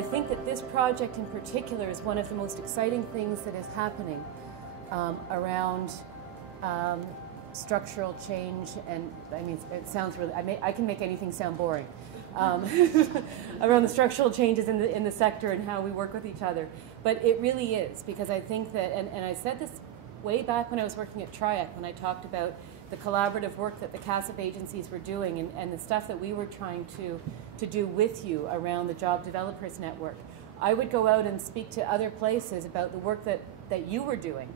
I think that this project in particular is one of the most exciting things that is happening around structural change, and I mean, it sounds really, I can make anything sound boring, around the structural changes in the sector and how we work with each other. But it really is, because I think that, and I said this way back when I was working at TRIAC, when I talked about the collaborative work that the CASIP agencies were doing and the stuff that we were trying to do with you around the Job Developers Network. I would go out and speak to other places about the work that you were doing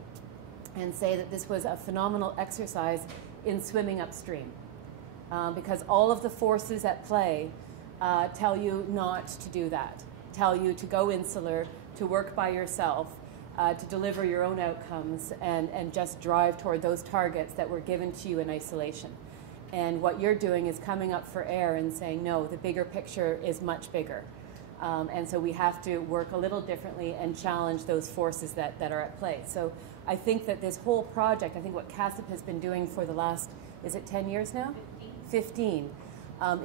and say that this was a phenomenal exercise in swimming upstream. Because all of the forces at play tell you not to do that, tell you to go insular, to work by yourself, to deliver your own outcomes and just drive toward those targets that were given to you in isolation. And what you're doing is coming up for air and saying, no, the bigger picture is much bigger. And so we have to work a little differently and challenge those forces that are at play. So I think that this whole project, I think what CASIP has been doing for the last, is it 10 years now? 15.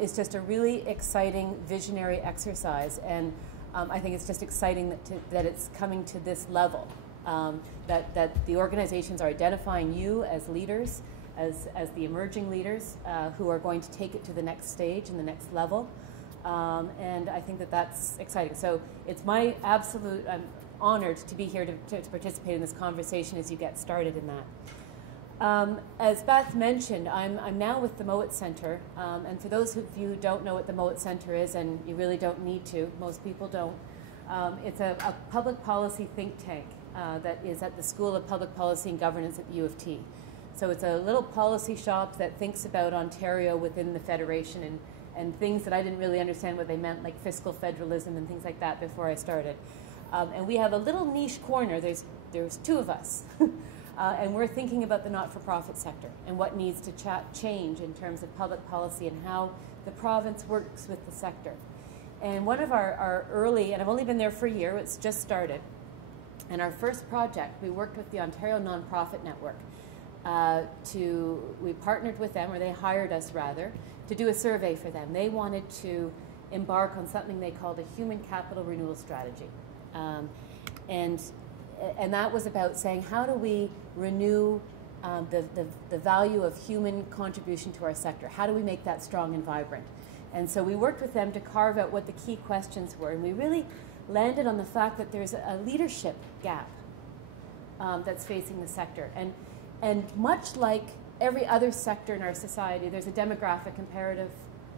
Is just a really exciting visionary exercise. And I think it's just exciting that it's coming to this level, that the organizations are identifying you as leaders, as the emerging leaders who are going to take it to the next stage and the next level. And I think that that's exciting. So it's my absolute, I'm honored to be here to participate in this conversation as you get started in that. As Beth mentioned, I'm now with the Mowat Centre, and for those of you who don't know what the Mowat Centre is, and you really don't need to, most people don't, it's a public policy think tank that is at the School of Public Policy and Governance at the U of T. So it's a little policy shop that thinks about Ontario within the Federation and things that I didn't really understand what they meant, like fiscal federalism and things like that before I started. And we have a little niche corner, there's two of us, and we're thinking about the not-for-profit sector and what needs to change in terms of public policy and how the province works with the sector. And one of our early, and I've only been there for a year, it's just started, and our first project, we worked with the Ontario Nonprofit Network. We partnered with them, or they hired us rather, to do a survey for them. They wanted to embark on something they called a human capital renewal strategy. And that was about saying, how do we renew the value of human contribution to our sector? How do we make that strong and vibrant? And so we worked with them to carve out what the key questions were. And we really landed on the fact that there's a leadership gap that's facing the sector. And much like every other sector in our society, there's a demographic imperative.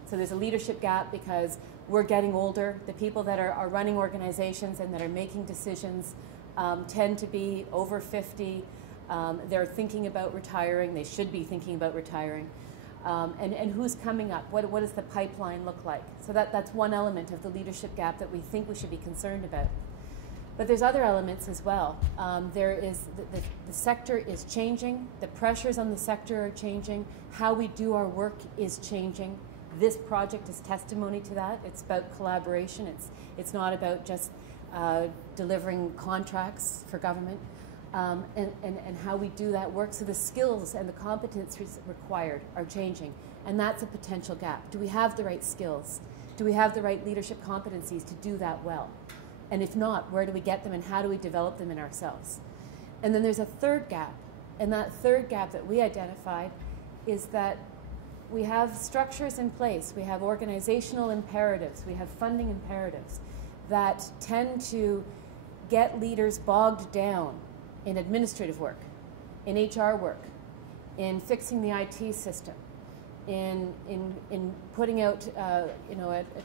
So there's a leadership gap because we're getting older. The people that are running organizations and that are making decisions tend to be over 50. They're thinking about retiring. They should be thinking about retiring. And who's coming up? What does the pipeline look like? So that's one element of the leadership gap that we think we should be concerned about. But there's other elements as well. There is the sector is changing. The pressures on the sector are changing. How we do our work is changing. This project is testimony to that. It's about collaboration. It's not about just delivering contracts for government. And how we do that work. So the skills and the competencies required are changing. And that's a potential gap. Do we have the right skills? Do we have the right leadership competencies to do that well? And if not, where do we get them and how do we develop them in ourselves? And then there's a third gap. And that third gap that we identified is that we have structures in place. We have organizational imperatives. We have funding imperatives that tend to get leaders bogged down in administrative work, in HR work, in fixing the IT system, in putting out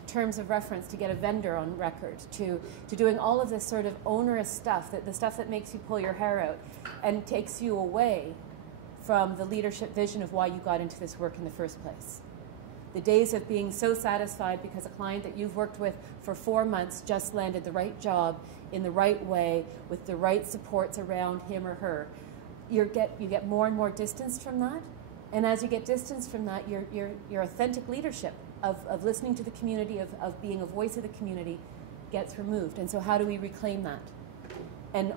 terms of reference to get a vendor on record, to doing all of this sort of onerous stuff, the stuff that makes you pull your hair out and takes you away from the leadership vision of why you got into this work in the first place. The days of being so satisfied because a client that you've worked with for 4 months just landed the right job in the right way with the right supports around him or her, you get more and more distance from that. And as you get distance from that, your authentic leadership of listening to the community, of being a voice of the community gets removed. And so how do we reclaim that? And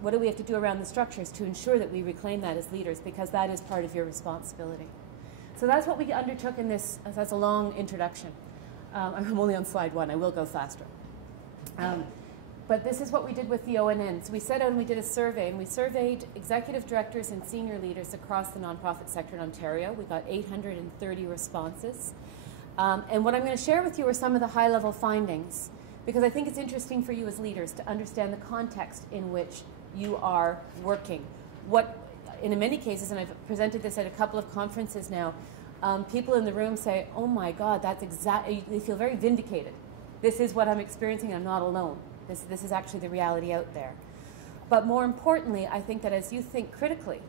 what do we have to do around the structures to ensure that we reclaim that as leaders, because that is part of your responsibility. So that's what we undertook in this. That's a long introduction. I'm only on slide 1. I will go faster. But this is what we did with the ONNs. We set out and we did a survey, and we surveyed executive directors and senior leaders across the nonprofit sector in Ontario. We got 830 responses. And what I'm going to share with you are some of the high-level findings, because I think it's interesting for you as leaders to understand the context in which you are working. What, in many cases, and I've presented this at a couple of conferences now, people in the room say, oh my God, that's exactly, they feel very vindicated. This is what I'm experiencing, I'm not alone. This is actually the reality out there. But more importantly, I think that as you think critically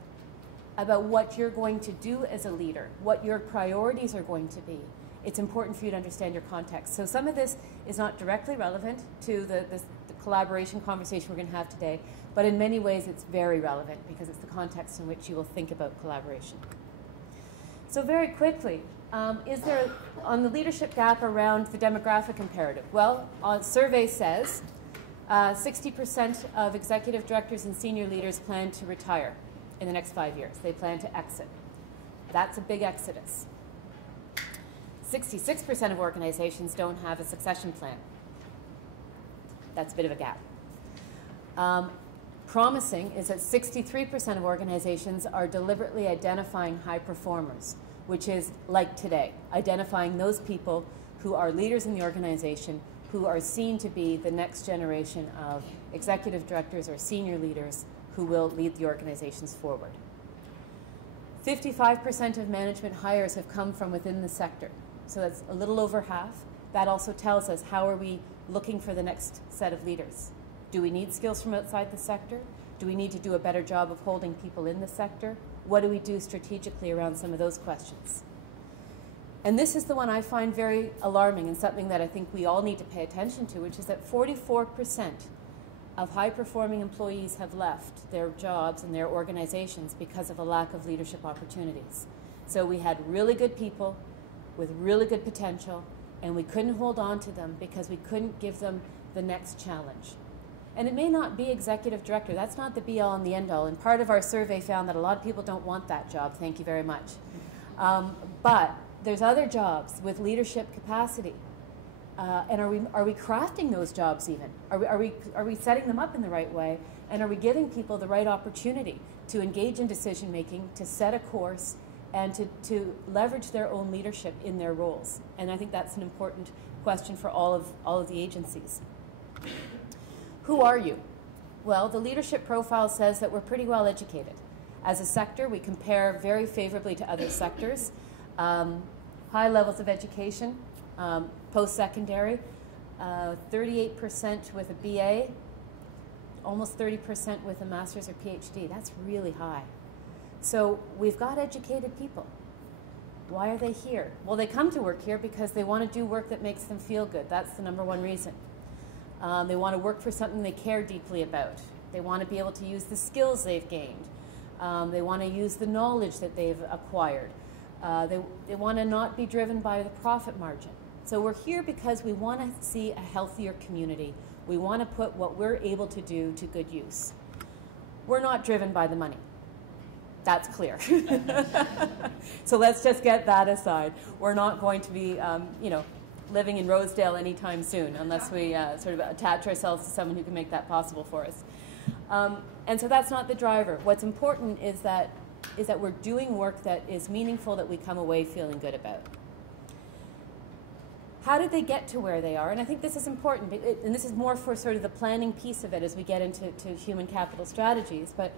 about what you're going to do as a leader, what your priorities are going to be, it's important for you to understand your context. So some of this is not directly relevant to the collaboration conversation we're going to have today, but in many ways it's very relevant because it's the context in which you will think about collaboration. So very quickly, is there, on the leadership gap around the demographic imperative? Well, a survey says 60% of executive directors and senior leaders plan to retire in the next 5 years. They plan to exit. That's a big exodus. 66% of organizations don't have a succession plan. That's a bit of a gap. Promising is that 63% of organizations are deliberately identifying high performers, which is like today, identifying those people who are leaders in the organization, who are seen to be the next generation of executive directors or senior leaders who will lead the organizations forward. 55% of management hires have come from within the sector. So that's a little over half. That also tells us, how are we looking for the next set of leaders? Do we need skills from outside the sector? Do we need to do a better job of holding people in the sector? What do we do strategically around some of those questions? And this is the one I find very alarming, and something that I think we all need to pay attention to, which is that 44% of high-performing employees have left their jobs and their organizations because of a lack of leadership opportunities. So we had really good people with really good potential, and we couldn't hold on to them because we couldn't give them the next challenge. And it may not be executive director. That's not the be-all and the end-all. And part of our survey found that a lot of people don't want that job. Thank you very much. But there's other jobs with leadership capacity. And are we crafting those jobs even? Are we setting them up in the right way? And are we giving people the right opportunity to engage in decision-making, to set a course, and to leverage their own leadership in their roles? And I think that's an important question for all of the agencies. Who are you? Well, the leadership profile says that we're pretty well educated. As a sector, we compare very favorably to other sectors. High levels of education, post-secondary, 38% with a BA, almost 30% with a master's or PhD. That's really high. So we've got educated people. Why are they here? Well, they come to work here because they want to do work that makes them feel good. That's the number one reason. They want to work for something they care deeply about. They want to be able to use the skills they've gained. They want to use the knowledge that they've acquired. They want to not be driven by the profit margin. So we're here because we want to see a healthier community. We want to put what we're able to do to good use. We're not driven by the money. That's clear. So let's just get that aside. We're not going to be, living in Rosedale anytime soon, unless we sort of attach ourselves to someone who can make that possible for us. And so that's not the driver. What's important is that we're doing work that is meaningful, that we come away feeling good about. How did they get to where they are? And I think this is important, and this is more for sort of the planning piece of it as we get into human capital strategies. But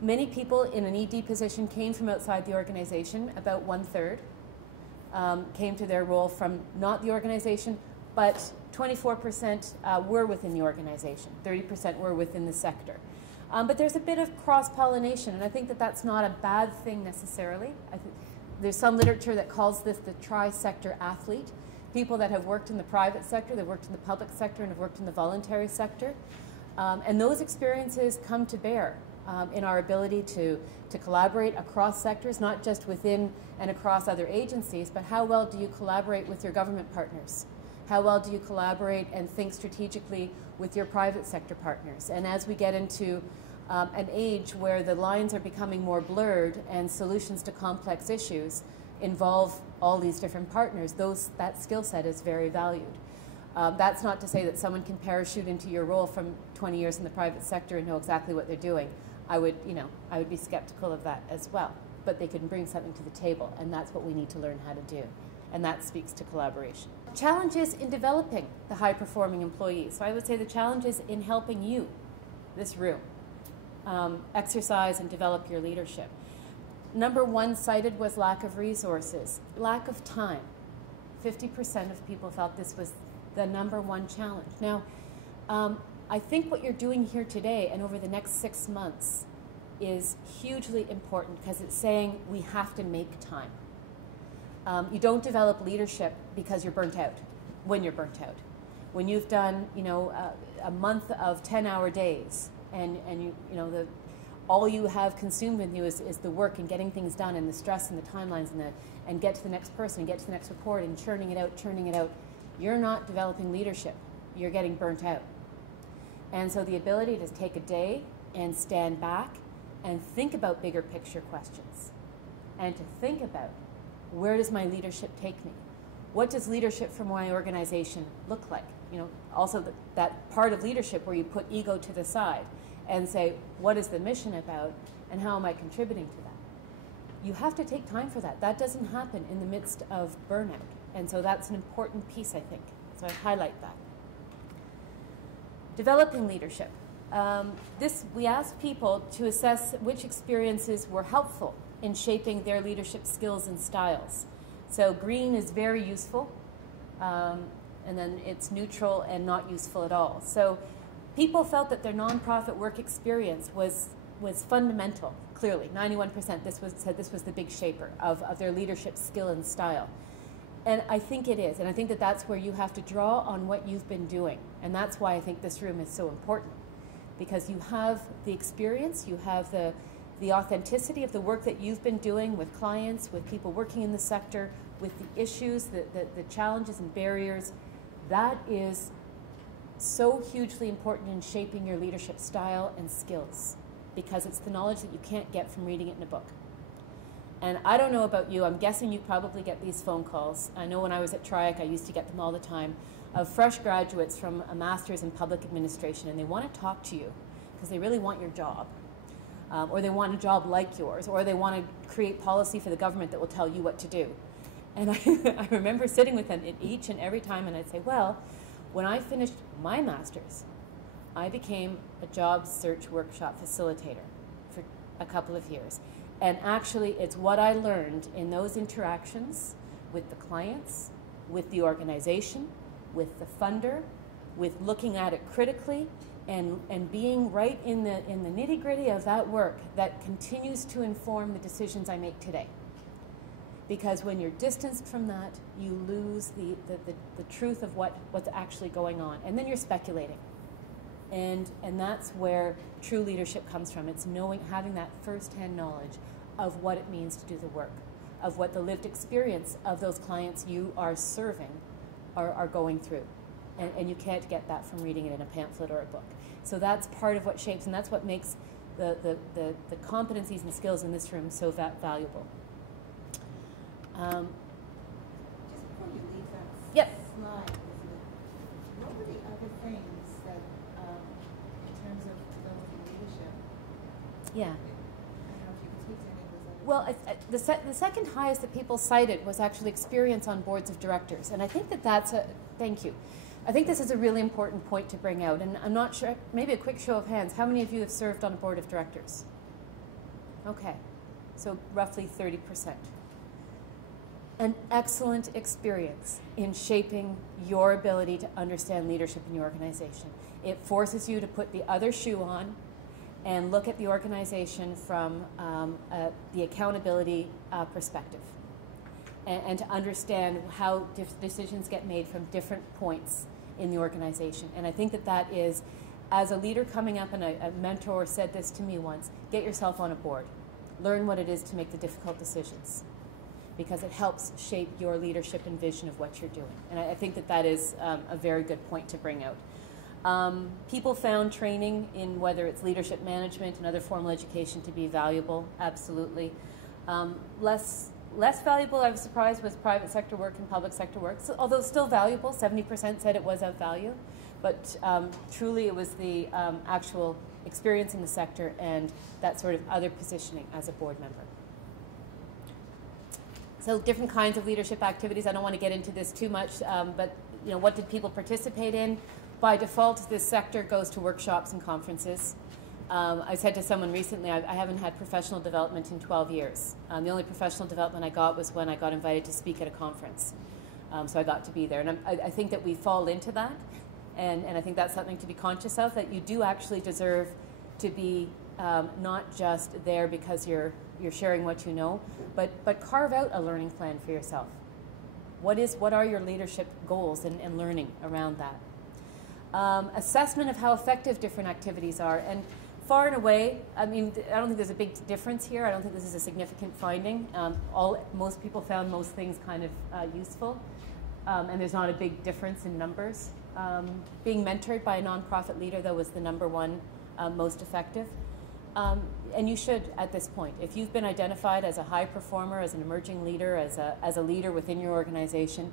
many people in an ED position came from outside the organization. About 1/3 came to their role from not the organization, but 24% were within the organization. 30% were within the sector. But there's a bit of cross-pollination, and I think that that's not a bad thing necessarily. I think there's some literature that calls this the tri-sector athlete. People that have worked in the private sector, they've worked in the public sector, and have worked in the voluntary sector. And those experiences come to bear in our ability to collaborate across sectors, not just within and across other agencies, but how well do you collaborate with your government partners? How well do you collaborate and think strategically with your private sector partners? And as we get into an age where the lines are becoming more blurred and solutions to complex issues involve all these different partners, that skill set is very valued. That's not to say that someone can parachute into your role from 20 years in the private sector and know exactly what they're doing. I would be skeptical of that as well. But they can bring something to the table, and that's what we need to learn how to do. And that speaks to collaboration. Challenges in developing the high-performing employees. So I would say the challenges in helping you, this room, exercise and develop your leadership. Number one cited was lack of resources, lack of time. 50% of people felt this was the number one challenge. Now, I think what you're doing here today and over the next 6 months is hugely important because it's saying we have to make time. You don't develop leadership because you're burnt out, when you're burnt out. When you've done, a month of 10-hour days and all you have consumed with you is the work and getting things done and the stress and the timelines and get to the next person and get to the next report and churning it out, you're not developing leadership. You're getting burnt out. And so the ability to take a day and stand back and think about bigger picture questions and to think about, where does my leadership take me? What does leadership for my organization look like? Also that part of leadership where you put ego to the side and say, what is the mission about and how am I contributing to that? You have to take time for that. That doesn't happen in the midst of burnout. And so that's an important piece, I think. So I highlight that. Developing leadership. We asked people to assess which experiences were helpful in shaping their leadership skills and styles. So green is very useful, and then it's neutral and not useful at all. So people felt that their nonprofit work experience was fundamental, clearly. 91% said this was the big shaper of their leadership skill and style. And I think it is, and I think that that's where you have to draw on what you've been doing. And that's why I think this room is so important, because you have the experience, you have the authenticity of the work that you've been doing with clients, with people working in the sector, with the issues, the challenges and barriers. That is so hugely important in shaping your leadership style and skills, because it's the knowledge that you can't get from reading it in a book. And I don't know about you, I'm guessing you probably get these phone calls. I know when I was at TRIAC, I used to get them all the time, of fresh graduates from a master's in public administration, and they want to talk to you because they really want your job. Or they want a job like yours, or they want to create policy for the government that will tell you what to do. And I remember sitting with them each and every time, and I'd say, well, when I finished my master's, I became a job search workshop facilitator for a couple of years. And actually, it's what I learned in those interactions with the clients, with the organization, with the funder, with looking at it critically, and being right in the nitty-gritty of that work that continues to inform the decisions I make today. Because when you're distanced from that, you lose the truth of what's actually going on, and then you're speculating. And that's where true leadership comes from. It's having that first-hand knowledge of what it means to do the work, of what the lived experience of those clients you are serving are going through. And you can't get that from reading it in a pamphlet or a book. So that's part of what shapes, and that's what makes the competencies and skills in this room so valuable. Just before you leave that yep. slide, what were the other things that, in terms of developing leadership? Yeah. I don't know if you can speak to any of those other Well, the second highest that people cited was actually experience on boards of directors, and I think that's thank you. I think this is a really important point to bring out, and I'm not sure, maybe a quick show of hands, how many of you have served on a board of directors? Okay, so roughly 30%. An excellent experience in shaping your ability to understand leadership in your organization. It forces you to put the other shoe on and look at the organization from the accountability perspective, and to understand how decisions get made from different points in the organization. And I think that is, as a leader coming up, and a mentor said this to me once, get yourself on a board. Learn what it is to make the difficult decisions, because it helps shape your leadership and vision of what you're doing. And I think that is a very good point to bring out. People found training in whether it's leadership management and other formal education to be valuable, absolutely. Less less valuable, I was surprised, was private sector work and public sector work. So, although still valuable, 70% said it was of value. But truly it was the actual experience in the sector and that sort of other positioning as a board member. So different kinds of leadership activities. I don't want to get into this too much, but you know, what did people participate in? By default, this sector goes to workshops and conferences. I said to someone recently, I haven't had professional development in 12 years. The only professional development I got was when I got invited to speak at a conference. So I got to be there. And I think that we fall into that. And I think that's something to be conscious of, that you do actually deserve to be not just there because you're sharing what you know, but carve out a learning plan for yourself. What are your leadership goals and learning around that? Assessment of how effective different activities are. And far and away, I mean, I don't think there's a big difference here. I don't think this is a significant finding. Most people found most things kind of useful, and there's not a big difference in numbers. Being mentored by a nonprofit leader, though, was the number one most effective. And you should, at this point, if you've been identified as a high performer, as an emerging leader, as a leader within your organization,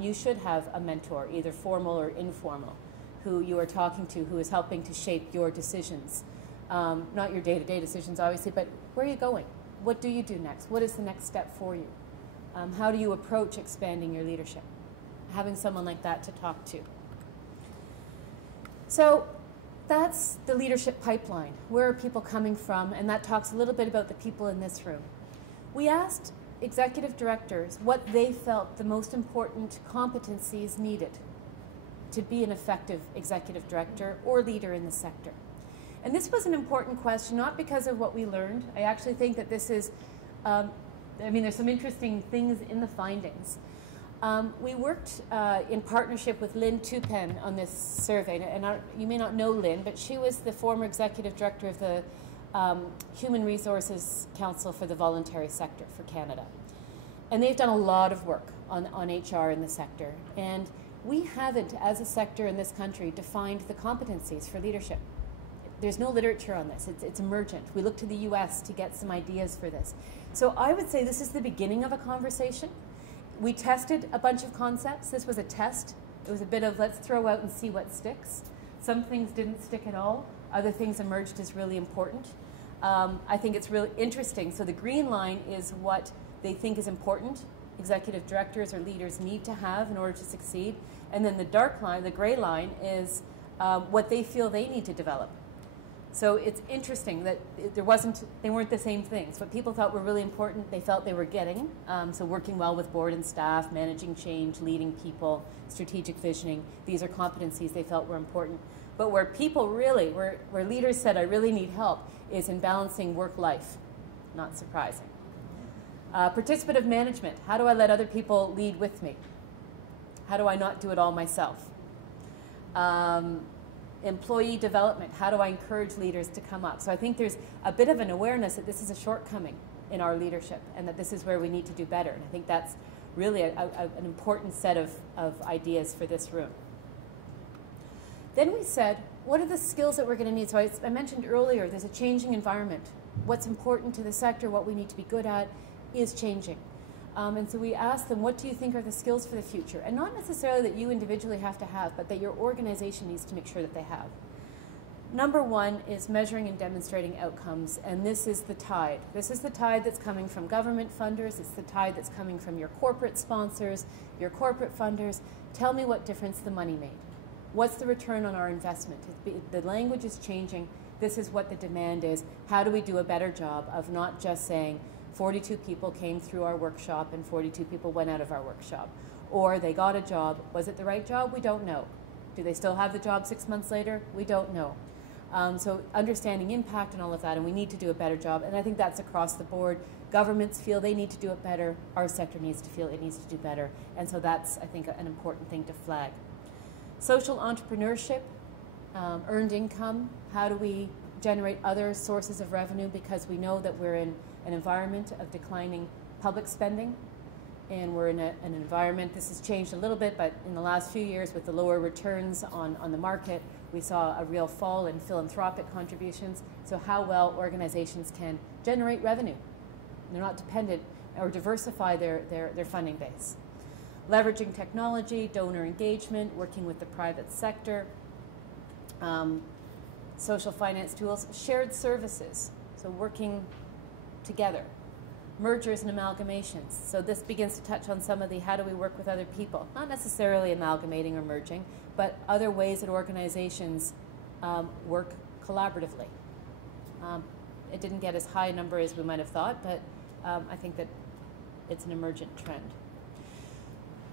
you should have a mentor, either formal or informal, who you are talking to, who is helping to shape your decisions. Not your day-to-day decisions, obviously, but where are you going? What do you do next? What is the next step for you? How do you approach expanding your leadership? Having someone like that to talk to. So that's the leadership pipeline. Where are people coming from? And that talks a little bit about the people in this room. We asked executive directors what they felt the most important competencies needed to be an effective executive director or leader in the sector. And this was an important question, not because of what we learned. I actually think that this is, I mean, there's some interesting things in the findings. We worked in partnership with Lynn Tupen on this survey, and you may not know Lynn, but she was the former executive director of the Human Resources Council for the Voluntary Sector for Canada. And they've done a lot of work on HR in the sector. And we haven't, as a sector in this country, defined the competencies for leadership. There's no literature on this. It's emergent. We look to the US to get some ideas for this. So I would say this is the beginning of a conversation. We tested a bunch of concepts. This was a test. It was a bit of let's throw out and see what sticks. Some things didn't stick at all. Other things emerged as really important. I think it's really interesting. So the green line is what they think is important, executive directors or leaders need to have in order to succeed. And then the dark line, the gray line, is what they feel they need to develop. So it's interesting that they weren't the same things. What people thought were really important, they felt they were getting. So working well with board and staff, managing change, leading people, strategic visioning, these are competencies they felt were important. But where people really, where leaders said, I really need help, is in balancing work-life. Not surprising. Participative management. How do I let other people lead with me? How do I not do it all myself? Employee development. How do I encourage leaders to come up? So I think there's a bit of an awareness that this is a shortcoming in our leadership and that this is where we need to do better. And I think that's really an important set of ideas for this room. Then we said, what are the skills that we're going to need? So I mentioned earlier, there's a changing environment. What's important to the sector, what we need to be good at, is changing. And so we asked them, what do you think are the skills for the future? And not necessarily that you individually have to have, but that your organization needs to make sure that they have. Number one is measuring and demonstrating outcomes, and this is the tide. This is the tide that's coming from government funders. It's the tide that's coming from your corporate sponsors, your corporate funders. Tell me what difference the money made. What's the return on our investment? The language is changing. This is what the demand is. How do we do a better job of not just saying, 42 people came through our workshop and 42 people went out of our workshop. Or they got a job. Was it the right job? We don't know. Do they still have the job 6 months later? We don't know. So understanding impact and all of that, and we need to do a better job. And I think that's across the board. Governments feel they need to do it better. Our sector needs to feel it needs to do better. And so that's, I think, an important thing to flag. Social entrepreneurship, earned income. How do we generate other sources of revenue, because we know that we're in an environment of declining public spending, and we're in an environment, this has changed a little bit, but in the last few years with the lower returns on the market, we saw a real fall in philanthropic contributions. So how well organizations can generate revenue. They're not dependent, or diversify their funding base. Leveraging technology, donor engagement, working with the private sector, social finance tools, shared services, so working together, mergers and amalgamations. So this begins to touch on some of the how do we work with other people, not necessarily amalgamating or merging, but other ways that organizations work collaboratively. It didn't get as high a number as we might have thought, but I think that it's an emergent trend.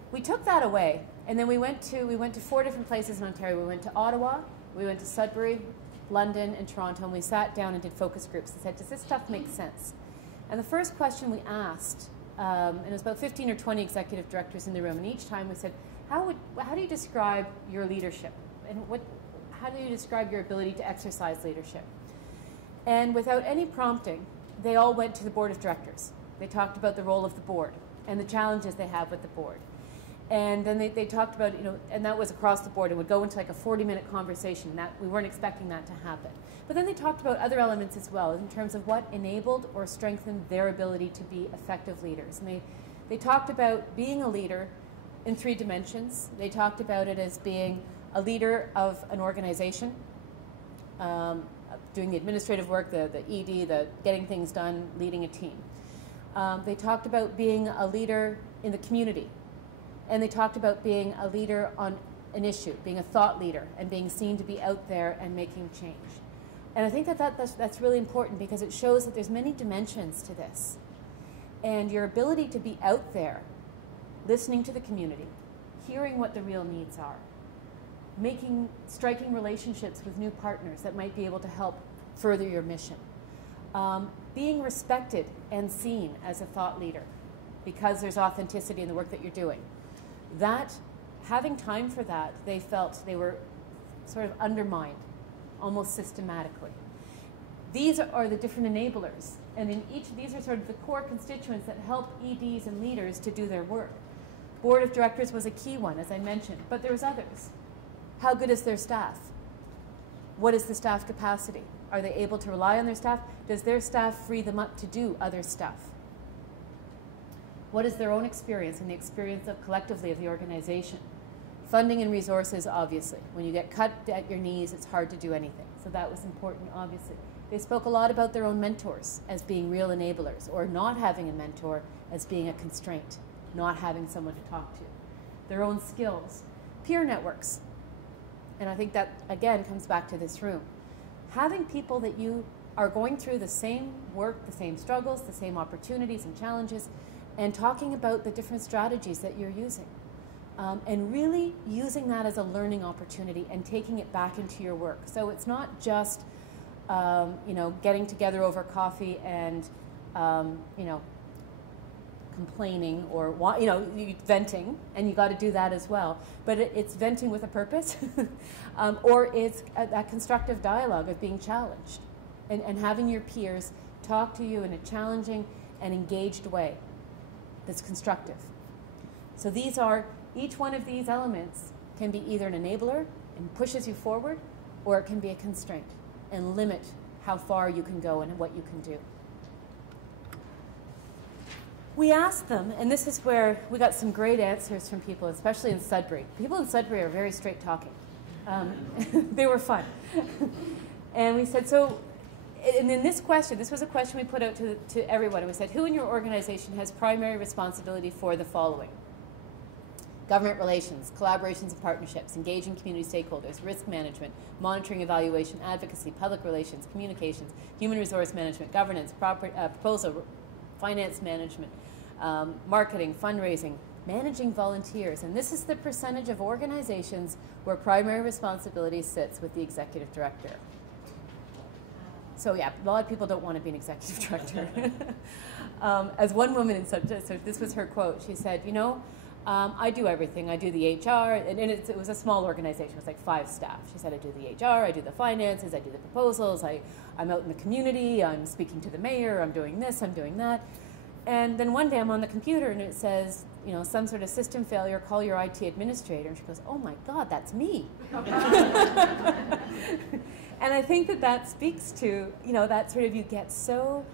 We took that away, and then we went to 4 different places in Ontario. We went to Ottawa, we went to Sudbury, London, and Toronto, and we sat down and did focus groups and said, does this stuff make sense? And the first question we asked, and it was about 15 or 20 executive directors in the room, and each time we said, how do you describe your leadership? And how do you describe your ability to exercise leadership? And without any prompting, they all went to the board of directors. They talked about the role of the board and the challenges they have with the board. And then they talked about, and that was across the board. It would go into like a 40-minute conversation. That we weren't expecting that to happen. But then they talked about other elements as well in terms of what enabled or strengthened their ability to be effective leaders. And they talked about being a leader in 3 dimensions. They talked about it as being a leader of an organization, doing the administrative work, the ED, the getting things done, leading a team. They talked about being a leader in the community. And they talked about being a leader on an issue, being a thought leader, and being seen to be out there and making change. And I think that's really important because it shows that there's many dimensions to this. And your ability to be out there, listening to the community, hearing what the real needs are, striking relationships with new partners that might be able to help further your mission, being respected and seen as a thought leader because there's authenticity in the work that you're doing. That, having time for that, they felt they were sort of undermined almost systematically. These are the different enablers, and in each of these are sort of the core constituents that help EDs and leaders to do their work. Board of directors was a key one, as I mentioned, but there was others. How good is their staff? What is the staff capacity? Are they able to rely on their staff? Does their staff free them up to do other stuff? What is their own experience and the experience of collectively of the organization? Funding and resources, obviously. When you get cut at your knees, it's hard to do anything. So that was important, obviously. They spoke a lot about their own mentors as being real enablers, or not having a mentor as being a constraint, not having someone to talk to. Their own skills. Peer networks. And I think that, again, comes back to this room. Having people that you are going through the same work, the same struggles, the same opportunities and challenges, and talking about the different strategies that you're using. And really using that as a learning opportunity and taking it back into your work. So it's not just, getting together over coffee and, complaining or, venting, and you got to do that as well. But it's venting with a purpose, or it's that constructive dialogue of being challenged and having your peers talk to you in a challenging and engaged way that's constructive. So each one of these elements can be either an enabler and pushes you forward, or it can be a constraint and limit how far you can go and what you can do. We asked them, and this is where we got some great answers from people, especially in Sudbury. People in Sudbury are very straight talking. They were fun. And we said, and then this was a question we put out to everyone. And we said, who in your organization has primary responsibility for the following? Government relations, collaborations and partnerships, engaging community stakeholders, risk management, monitoring, evaluation, advocacy, public relations, communications, human resource management, governance, proposal, finance management, marketing, fundraising, managing volunteers. And this is the percentage of organizations where primary responsibility sits with the executive director. So yeah, a lot of people don't want to be an executive director. As one woman in so this was her quote. She said, I do everything. I do the HR, and it was a small organization. It was like 5 staff. She said, I do the HR, I do the finances, I do the proposals, I'm out in the community, I'm speaking to the mayor, I'm doing this, I'm doing that. And then one day I'm on the computer and it says, some sort of system failure, call your IT administrator. And she goes, oh my God, that's me. And I think that speaks to, that sort of you get so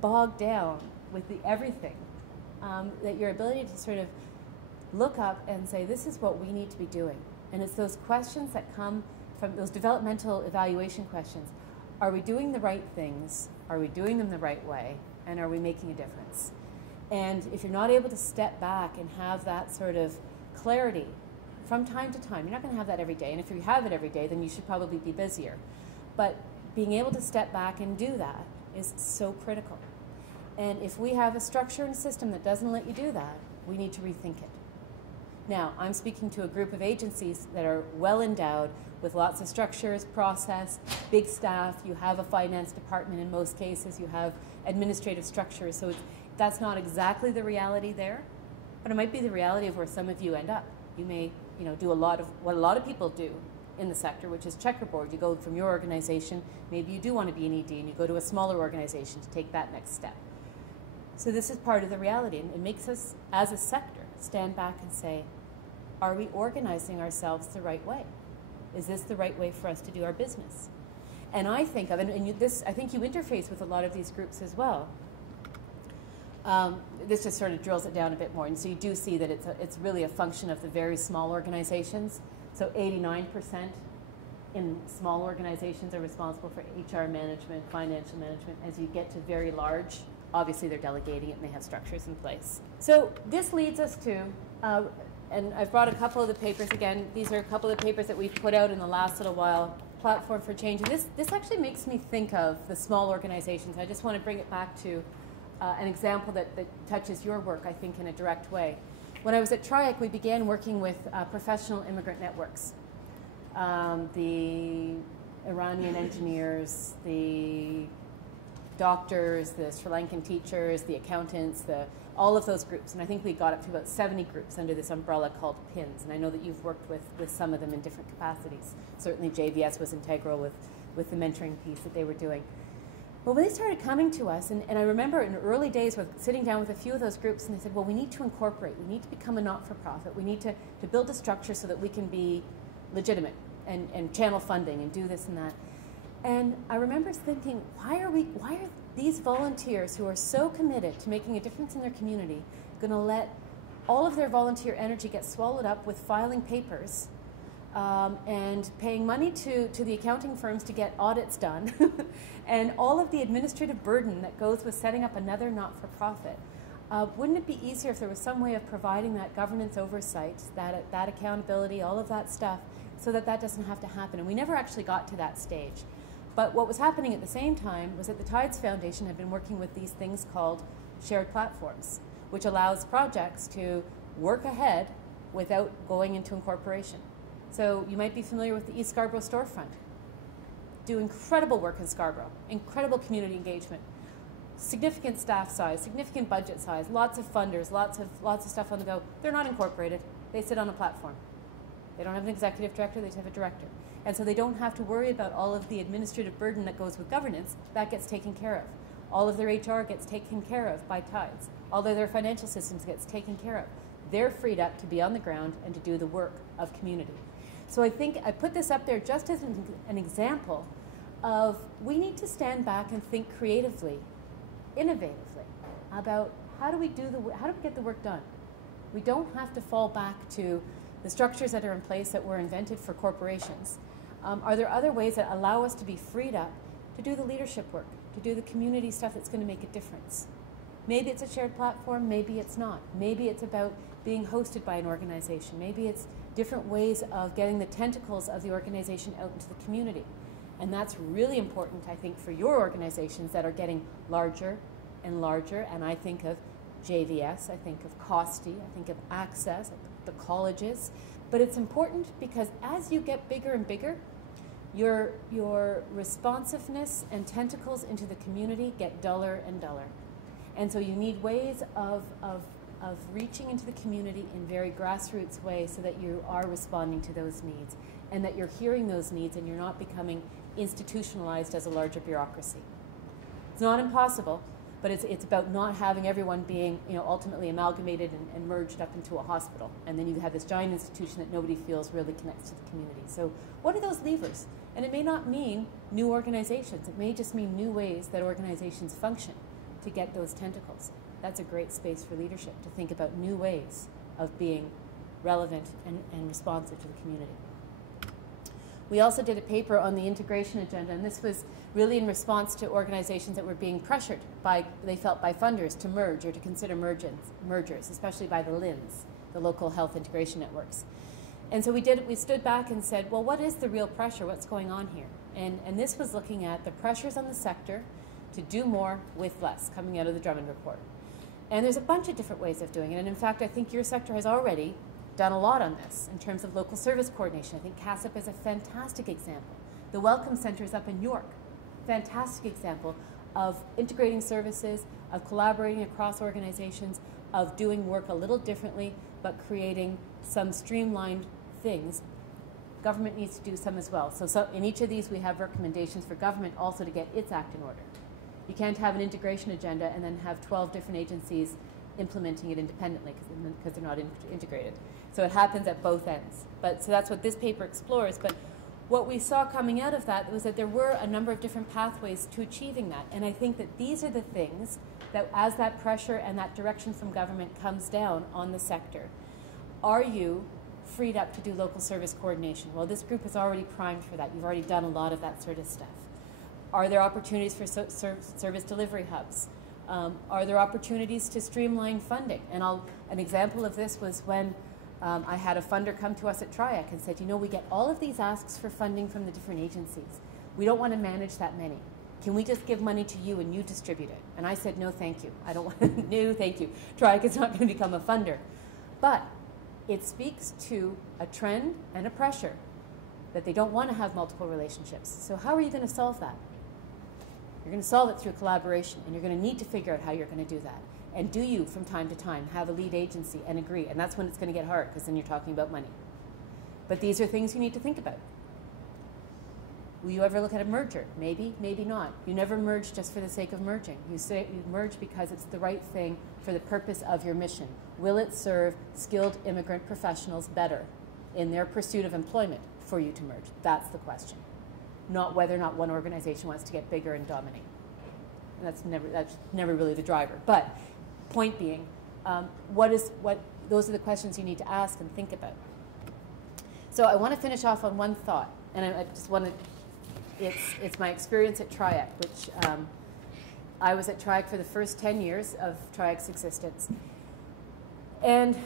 bogged down with the everything that your ability to sort of look up and say, this is what we need to be doing. And it's those questions that come from those developmental evaluation questions. Are we doing the right things? Are we doing them the right way? And are we making a difference? And if you're not able to step back and have that sort of clarity from time to time, you're not going to have that every day. And if you have it every day, then you should probably be busier. But being able to step back and do that is so critical. And if we have a structure and system that doesn't let you do that, we need to rethink it. Now, I'm speaking to a group of agencies that are well endowed with lots of structures, process, big staff. You have a finance department in most cases. You have administrative structures. So that's not exactly the reality there, but it might be the reality of where some of you end up. You may, do a lot of what a lot of people do in the sector, which is checkerboard. You go from your organization, maybe you do want to be an ED, and you go to a smaller organization to take that next step. So this is part of the reality, and it makes us, as a sector, stand back and say, are we organizing ourselves the right way? Is this the right way for us to do our business? And I think of, I think you interface with a lot of these groups as well. This just sort of drills it down a bit more, and so you do see that it's really a function of the very small organizations. So 89% in small organizations are responsible for HR management, financial management. As you get to very large, obviously they're delegating it and they have structures in place. So this leads us to, and I've brought a couple of the papers again. These are a couple of the papers that we've put out in the last little while, Platform for Change. And this actually makes me think of the small organizations. I just want to bring it back to an example that touches your work, I think, in a direct way. When I was at TRIAC, we began working with professional immigrant networks. The Iranian engineers, the doctors, the Sri Lankan teachers, the accountants, all of those groups. And I think we got up to about 70 groups under this umbrella called PINS. And I know that you've worked with some of them in different capacities. Certainly JVS was integral with the mentoring piece that they were doing. But when they started coming to us, and I remember in early days with sitting down with a few of those groups, and they said, well, we need to incorporate, we need to become a not-for-profit, we need to build a structure so that we can be legitimate and channel funding and do this and that. And I remember thinking, why are these volunteers who are so committed to making a difference in their community going to let all of their volunteer energy get swallowed up with filing papers and paying money to the accounting firms to get audits done, and all of the administrative burden that goes with setting up another not-for-profit? Wouldn't it be easier if there was some way of providing that governance oversight, that accountability, all of that stuff, so that doesn't have to happen? And we never actually got to that stage. But what was happening at the same time was that the Tides Foundation had been working with these things called shared platforms, which allows projects to work ahead without going into incorporation. So you might be familiar with the East Scarborough Storefront. Do incredible work in Scarborough, incredible community engagement, significant staff size, significant budget size, lots of funders, lots of stuff on the go. They're not incorporated. They sit on a platform. They don't have an executive director, they just have a director. And so they don't have to worry about all of the administrative burden that goes with governance. That gets taken care of. All of their HR gets taken care of by Tides. All of their financial systems gets taken care of. They're freed up to be on the ground and to do the work of community. So I think I put this up there just as an example of we need to stand back and think creatively, innovatively about how do we get the work done. We don't have to fall back to the structures that are in place that were invented for corporations. Are there other ways that allow us to be freed up to do the leadership work, to do the community stuff that's going to make a difference? Maybe it's a shared platform, maybe it's not. Maybe it's about being hosted by an organization. Maybe it's different ways of getting the tentacles of the organization out into the community. And that's really important, I think, for your organizations that are getting larger and larger. And I think of JVS, I think of COSTI, I think of Access, the colleges. But it's important because as you get bigger and bigger, your responsiveness and tentacles into the community get duller and duller. And so you need ways of reaching into the community in very grassroots ways so that you are responding to those needs and that you're hearing those needs and you're not becoming institutionalized as a larger bureaucracy. It's not impossible, but it's about not having everyone being ultimately amalgamated and merged up into a hospital. And then you have this giant institution that nobody feels really connects to the community. So what are those levers? And it may not mean new organizations. It may just mean new ways that organizations function to get those tentacles. that's a great space for leadership, to think about new ways of being relevant and responsive to the community. We also did a paper on the integration agenda, and this was really in response to organizations that were being pressured by, they felt, by funders to merge or to consider mergers, especially by the LINs, the local health integration networks. And so we stood back and said, well, what is the real pressure? What's going on here? And this was looking at the pressures on the sector to do more with less, coming out of the Drummond report. And there's a bunch of different ways of doing it. And in fact, I think your sector has already done a lot on this in terms of local service coordination. I think CASIP is a fantastic example. The Welcome Centre is up in York. Fantastic example of integrating services, of collaborating across organizations, of doing work a little differently, but creating some streamlined things. Government needs to do some as well. So in each of these, we have recommendations for government also to get its act in order. You can't have an integration agenda and then have 12 different agencies implementing it independently because they're not integrated. So it happens at both ends. So that's what this paper explores. But what we saw coming out of that was that there were a number of different pathways to achieving that. And I think that these are the things that, as that pressure and that direction from government comes down on the sector, are you freed up to do local service coordination? Well, this group is already primed for that. You've already done a lot of that sort of stuff. Are there opportunities for service delivery hubs? Are there opportunities to streamline funding? And an example of this was when I had a funder come to us at TRIAC and said, you know, we get all of these asks for funding from the different agencies. We don't want to manage that many. Can we just give money to you and you distribute it? And I said, no, thank you. I don't want no, thank you. TRIAC is not going to become a funder. But it speaks to a trend and a pressure that they don't want to have multiple relationships. So how are you going to solve that? You're going to solve it through collaboration, and you're going to need to figure out how you're going to do that. And do you, from time to time, have a lead agency and agree? And that's when it's going to get hard, because then you're talking about money. But these are things you need to think about. Will you ever look at a merger? Maybe, maybe not. You never merge just for the sake of merging. You merge because it's the right thing for the purpose of your mission. Will it serve skilled immigrant professionals better in their pursuit of employment for you to merge? That's the question. Not whether or not one organization wants to get bigger and dominate. And that's never really the driver. But point being, those are the questions you need to ask and think about. So I want to finish off on one thought, and I just want to, it's my experience at TRIAC, which I was at TRIAC for the first 10 years of TRIAC's existence. And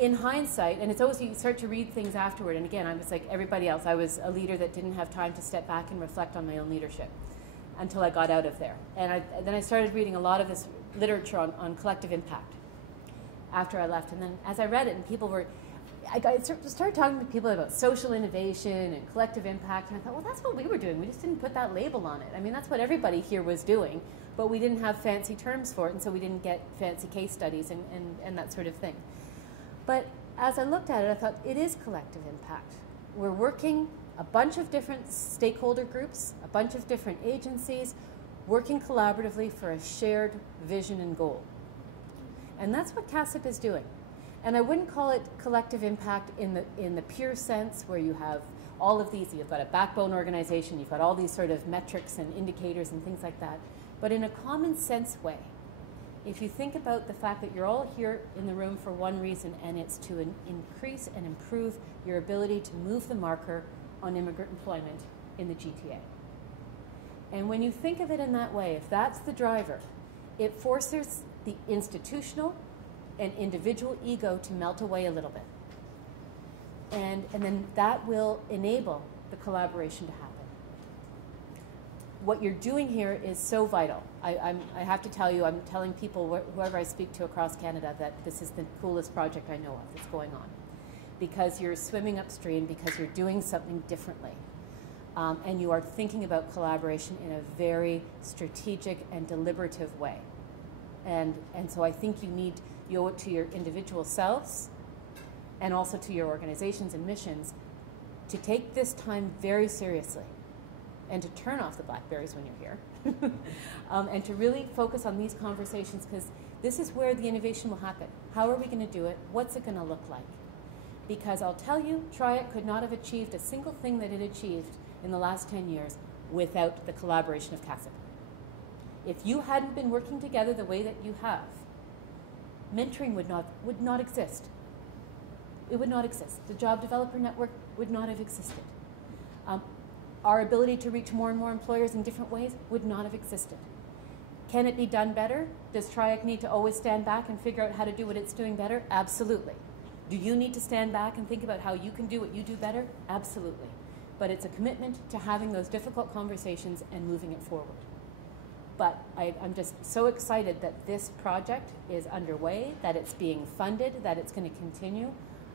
in hindsight, and it's always, you start to read things afterward, and again, I was like everybody else. I was a leader that didn't have time to step back and reflect on my own leadership until I got out of there. And then I started reading a lot of this literature on collective impact after I left. And then as I read it, and people were, I started talking to people about social innovation and collective impact, and I thought, well, that's what we were doing. We just didn't put that label on it. I mean, that's what everybody here was doing, but we didn't have fancy terms for it, and so we didn't get fancy case studies and that sort of thing. But as I looked at it, I thought, it is collective impact. We're working a bunch of different stakeholder groups, a bunch of different agencies, working collaboratively for a shared vision and goal. And that's what CASIP is doing. And I wouldn't call it collective impact in the pure sense where you have all of these, you've got a backbone organization, you've got all these sort of metrics and indicators and things like that, but in a common sense way. If you think about the fact that you're all here in the room for one reason, and it's to increase and improve your ability to move the marker on immigrant employment in the GTA. And when you think of it in that way, if that's the driver, it forces the institutional and individual ego to melt away a little bit. And then that will enable the collaboration to happen. What you're doing here is so vital. I have to tell you, I'm telling people, whoever I speak to across Canada, that this is the coolest project I know of that's going on. Because you're swimming upstream, because you're doing something differently. And you are thinking about collaboration in a very strategic and deliberative way. And so I think you owe it to your individual selves and also to your organizations and missions to take this time very seriously and to turn off the Blackberries when you're here and to really focus on these conversations, because this is where the innovation will happen. How are we going to do it? What's it going to look like? Because I'll tell you, TRIAC could not have achieved a single thing that it achieved in the last 10 years without the collaboration of CASIP. If you hadn't been working together the way that you have, mentoring would not exist. It would not exist. The Job Developer Network would not have existed. Our ability to reach more and more employers in different ways would not have existed. Can it be done better? Does TRIAC need to always stand back and figure out how to do what it's doing better? Absolutely. Do you need to stand back and think about how you can do what you do better? Absolutely. But it's a commitment to having those difficult conversations and moving it forward. But I'm just so excited that this project is underway, that it's being funded, that it's going to continue.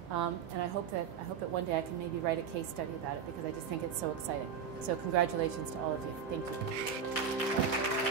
And I hope that one day I can maybe write a case study about it, because I just think it's so exciting. So congratulations to all of you. Thank you.